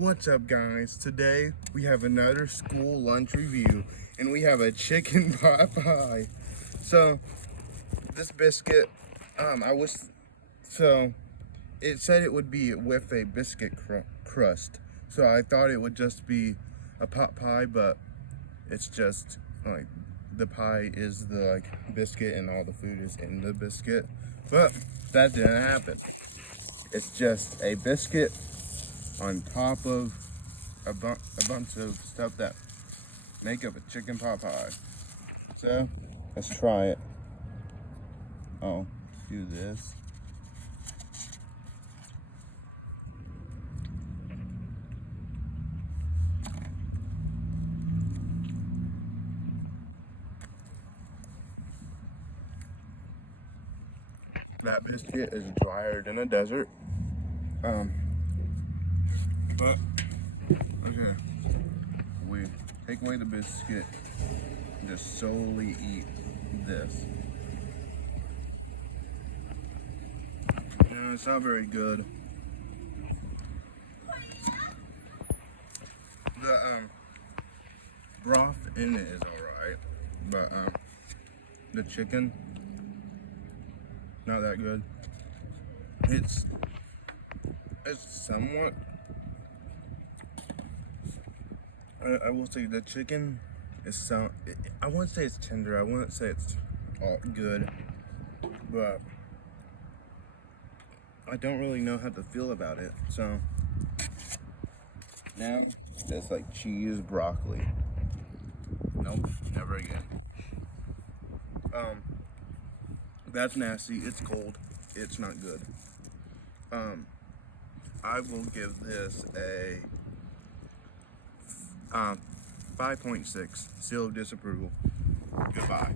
What's up, guys? Today we have another school lunch review and we have a chicken pot pie. So this biscuit, it said it would be with a biscuit crust. So I thought it would just be a pot pie, but it's just like the pie is the biscuit and all the food is in the biscuit. But that didn't happen. It's just a biscuit on top of a bunch of stuff that make up a chicken pot pie. So let's try it. Oh, let's do this. That biscuit is drier than a desert. But okay, we take away the biscuit, just solely eat this. Yeah, it's not very good. The broth in it is alright, but the chicken, not that good. It's somewhat. I will say the chicken is I wouldn't say it's tender. I wouldn't say it's all good, but I don't really know how to feel about it. So now it's like cheese broccoli. Nope, never again. That's nasty. It's cold. It's not good. I will give this a 5.6, seal of disapproval. Goodbye.